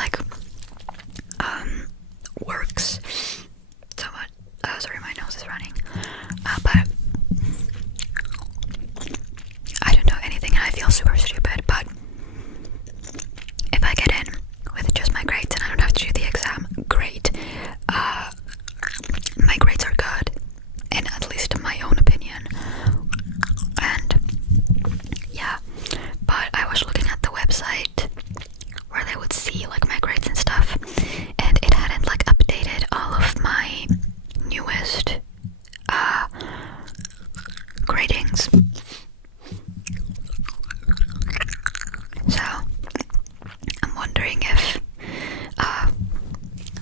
like works so much. Sorry, my nose is running. But I don't know anything and I feel super stupid, but if I get in with just my grades and I don't have to do the exam, great. My grades are good, in at least in my own opinion. And yeah, but I was looking at the website where they would see like my grades and stuff, and it hadn't like updated all of my newest gradings. So I'm wondering if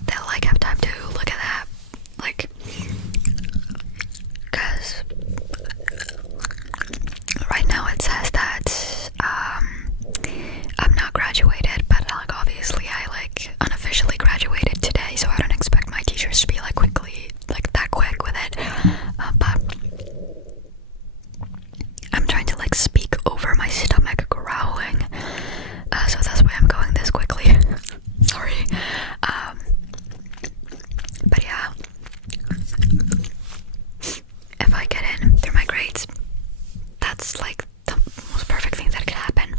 they'll like have time to look at that, like, cause right now it says that I'm not graduated, but like obviously I like unofficially graduated today, so I don't expect my teachers to be like that quick with it. But I'm trying to like speak over my stomach growling, so that's why I'm going this quickly. Sorry. But yeah, if I get in through my grades, that's like the most perfect thing that could happen.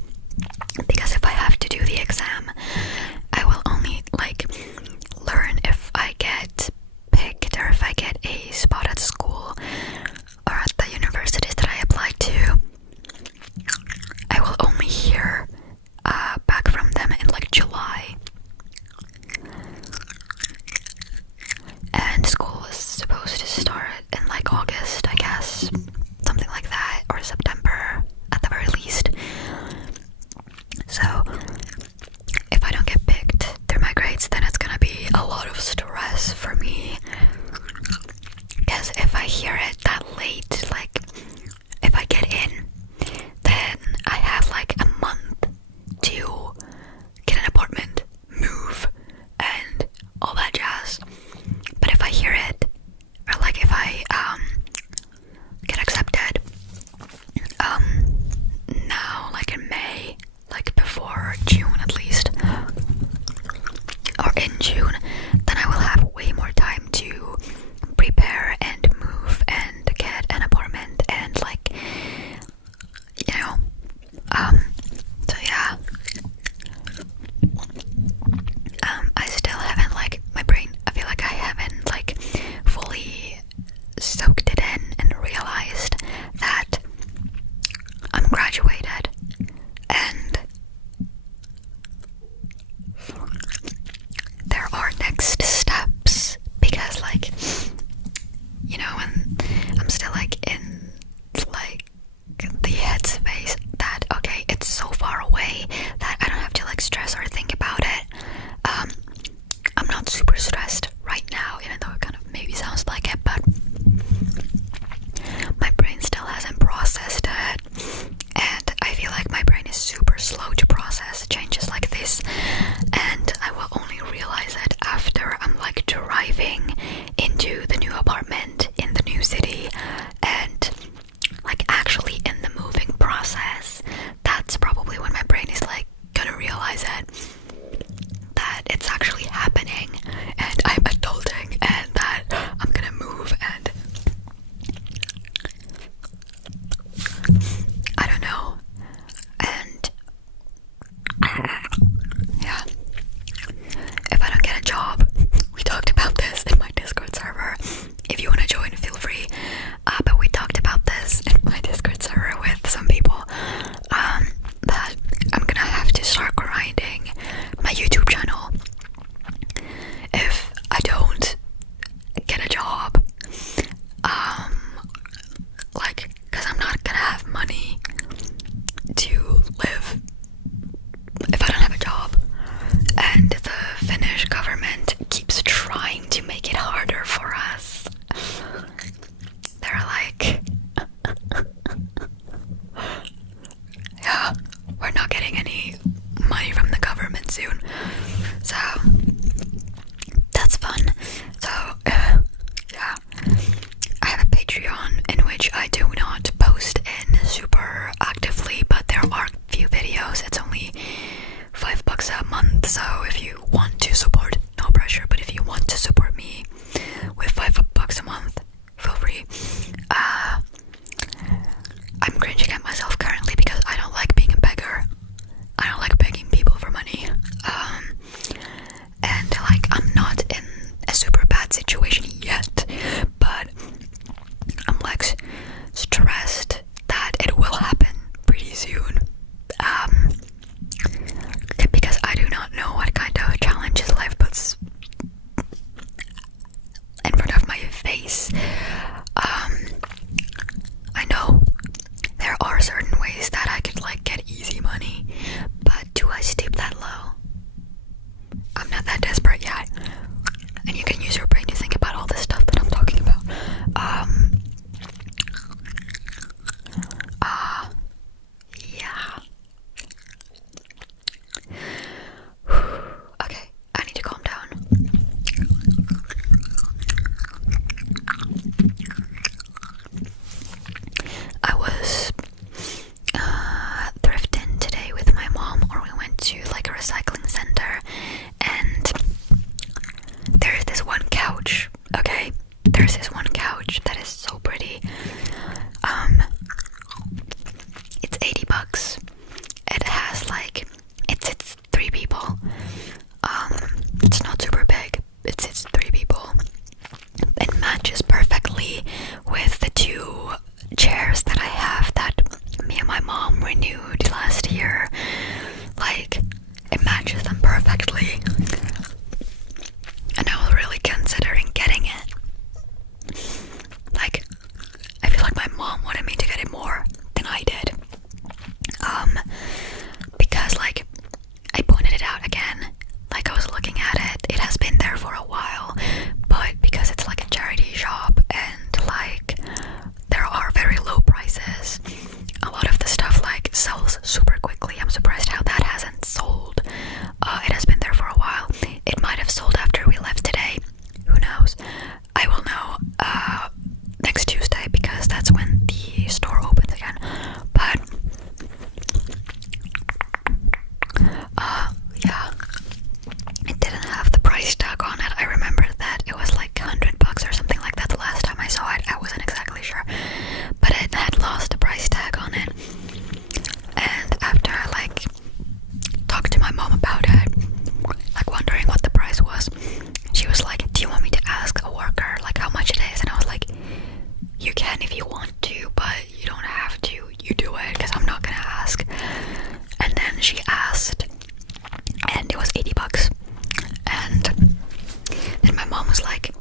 Because if I have to do the exam, I will only like learn if I get picked or if I get a spot at school or at the universities that I applied to. I will only hear back from them in like July. And school is supposed to start in like August, I guess. Something like that, or September at the very least. So if I don't get picked through my grades, then it's gonna be a lot of stress for me. Because if I hear it that late, like if I get in, then I have like a month to get an apartment, move, and all that jazz. But if I hear it, or like if I get accepted now, like in May, like before June at least, or in June, then I will have way more time to prepare and move and get an apartment and like, you know, so yeah. I still haven't like, my brain, I feel like I haven't like fully soaked it in and realized that I'm graduated and there are perfectly. And I was really considering getting it. Like, I feel like my mom wanted me to get it more than I did. Because like, I pointed it out again, like I was looking at it, it has been there for a while, but because it's like a charity shop and like, there are very low prices, a lot of the stuff like sells super quickly. I'm surprised how that hasn't sold. It has been there for a while. It might have sold after we left today, who knows. I will know next Tuesday because that's when the store opens again. But yeah, it didn't have the price tag on it. I remember that it was like $100 or something like that the last time I saw it. I wasn't exactly sure, but it had lost the price tag on it. And after I like talked to my mom about it, like wondering what the price was, she was like, do you want me to ask a worker like how much it is? And I was like, you can if you want to, but you don't have to. You do it, because I'm not gonna ask. And then she asked, and it was $80. And then my mom was like,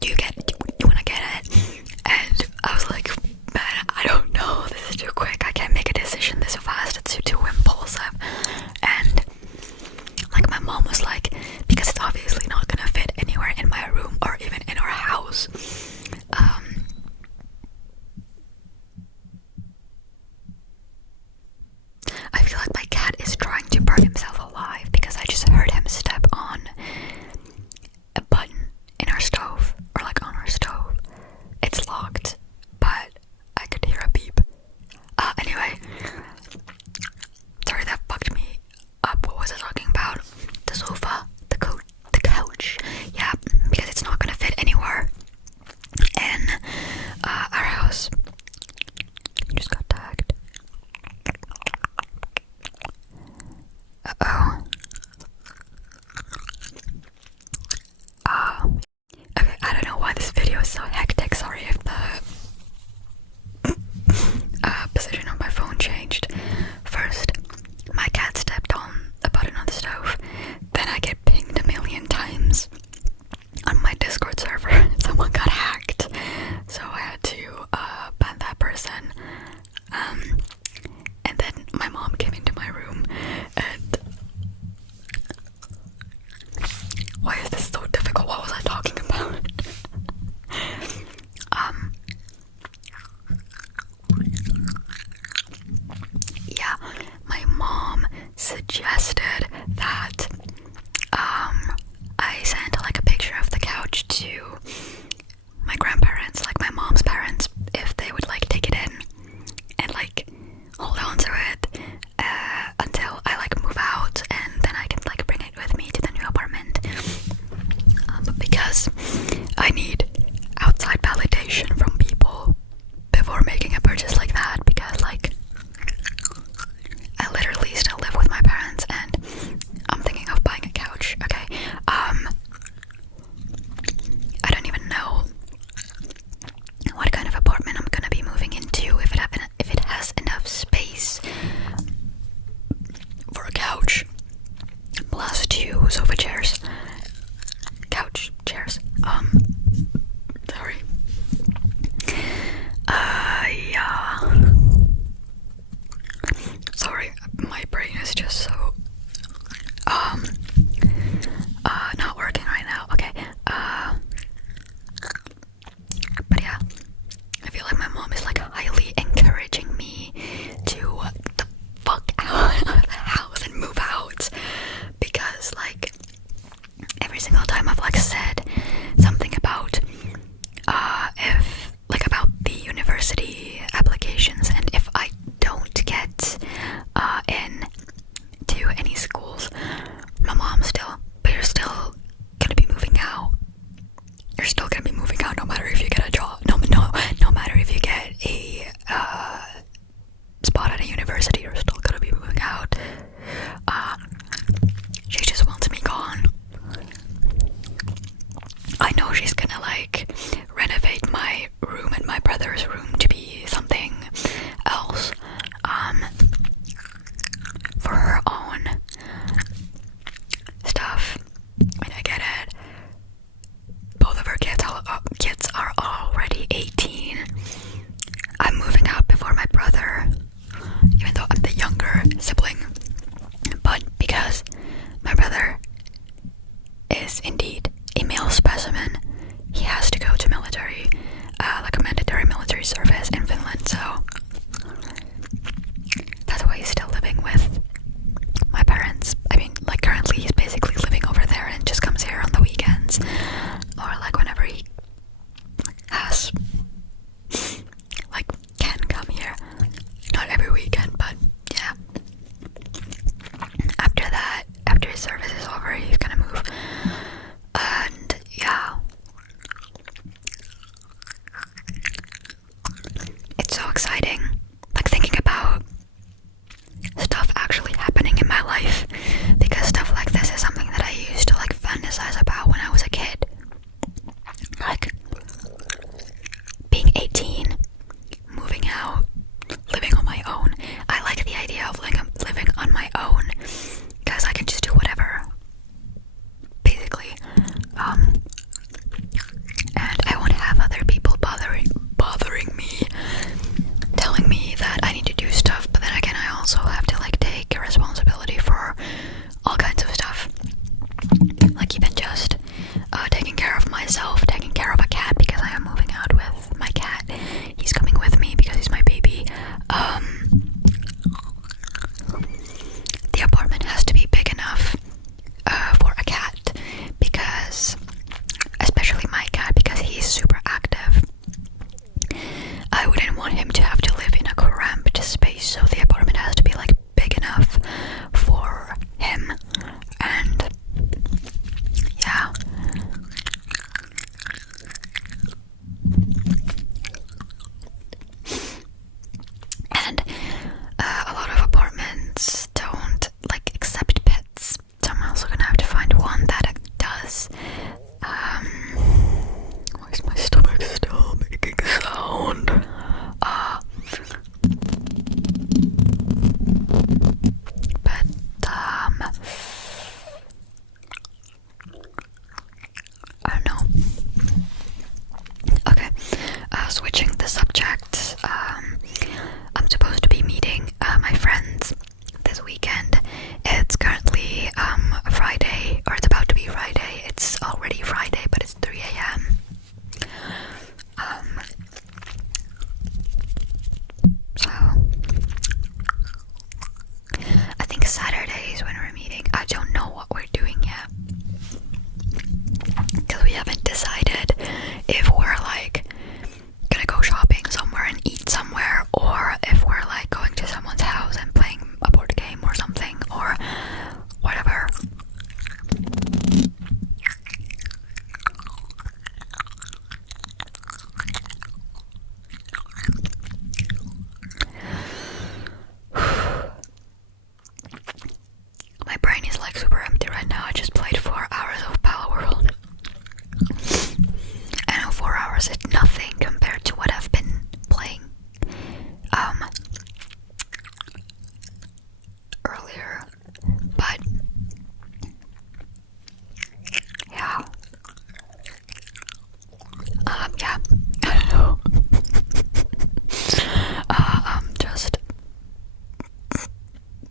you wanna get it? And I was like, man, I don't know, this is too quick, I can't make a decision this fast, it's too impulsive. And like my mom was like, because it's obviously not gonna fit anywhere in my room or even in our house. I feel like my cat is trying to burn himself alive because I just heard him step on a button in our stove, or like on our stove. It's locked, but I could hear a beep. Anyway, sorry, that fucked me up. What was I talking about? The sofa, the couch. Yeah, because it's not gonna fit anywhere in our house. Just got tagged. Uh-oh. Okay, I don't know why this video is so hectic. Sorry if the position of my phone changed. First, my cat stepped on the button on the stove. Then I get pinged a million times on my Discord server. Someone got hacked. So I had to ban that person. And then my mom came into my room and why is this so difficult? What was I talking about? Yeah, my mom suggested that I sent like a picture of the couch to my grandparents, like my mom's parents, if they would like take it in and like hold on to it until I like move out, and then I can like bring it with me to the new apartment. But because I need outside validation from people before making a purchase like that, because like I literally still live with my parents and I'm thinking of buying a couch. Okay, I don't even know what kind of apartment I'm gonna be moving into, if it has enough space for a couch plus 2 sofa chairs. Couch chairs. Sorry. Yeah. Sorry, my brain is just so not working right now. Okay. But yeah, I feel like my mom is like highly encouraging me to the fuck out of the house and move out, because like every single time I've like said something about if like about the university applications, and if I don't get in to any schools, my mom's still, but you're still gonna be moving out. You're still gonna be moving out no matter if you get a job. No matter if you get a spot at a university, you're still gonna be moving out. She just wants me gone. I know she's gonna like renovate my room and my brother's room to be something else for her own. because stuff like this is something that I used to like fantasize about when I was a kid. Like being 18, moving out, living on my own. I like the idea of living on my own because I can just do whatever, basically. And I won't have other people bothering me, telling me that I need to do stuff. But then again, I also have to like take responsibility for all kinds of stuff, like even just taking care of myself, taking care of a cat, because I am moving out with my cat. He's coming with me because he's my baby. The apartment has to be big enough for a cat, because especially my cat, because he's super active. I wouldn't want him to have to live in a cramped space, so the apartment has to be like big enough for him. And yeah, and a lot of apartments don't like accept pets, so I'm also gonna have to find one that does. Why is my stomach still making sound? But I don't know. Okay, switching the subject. I'm supposed to be meeting my friends this weekend. It's currently Friday, or it's about to be Friday. It's already Friday, but it's 3 a.m. So I think Saturday is when we're meeting. I don't know what we're doing yet, because we haven't decided if we're like gonna go shopping somewhere and eat somewhere, or if we're like going to someone's house and playing a board game or something, or whatever. My brain is like super empty right now. I just played 4 hours of Power World. I know 4 hours is nothing compared to what I've been playing earlier, but yeah, yeah, I don't know. Just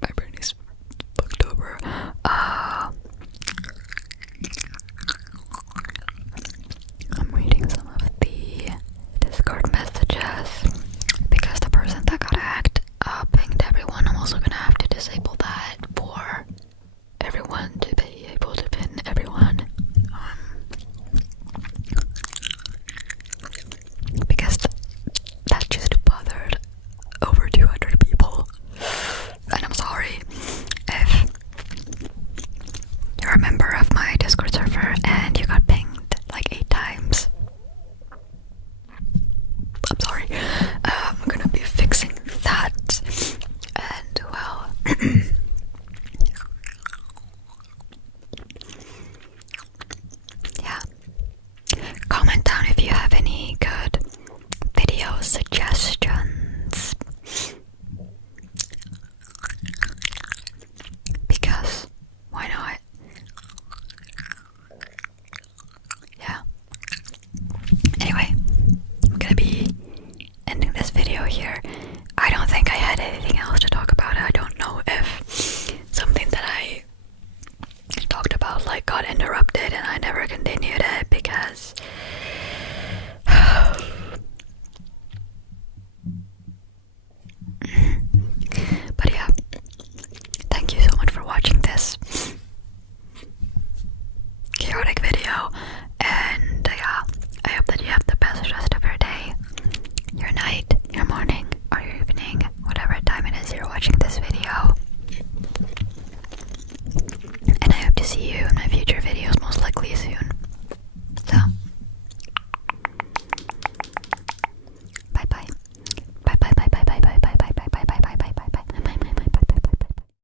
my brain is fucked over. I'm reading some of the Discord messages because the person that got hacked pinged everyone. I'm also gonna have to disable that for everyone to be able to pin everyone, because that just bothered over 200 people. And I'm sorry if you're a member of my Discord server and you got pinged like 8 times. I'm sorry. I'm gonna be fixing that. And well, yeah. Comment down if you have any good video suggestions, because why not? Yeah. Anyway, I'm gonna be ending this video here. I don't think I had anything else to talk about. I don't know if something that I talked about like got interrupted and I never continued it, because but yeah, thank you so much for watching this chaotic video, and yeah, I hope that you have the best rest of your day, your night, your morning, or your evening, whatever time it is you're watching this video. And I hope to see you in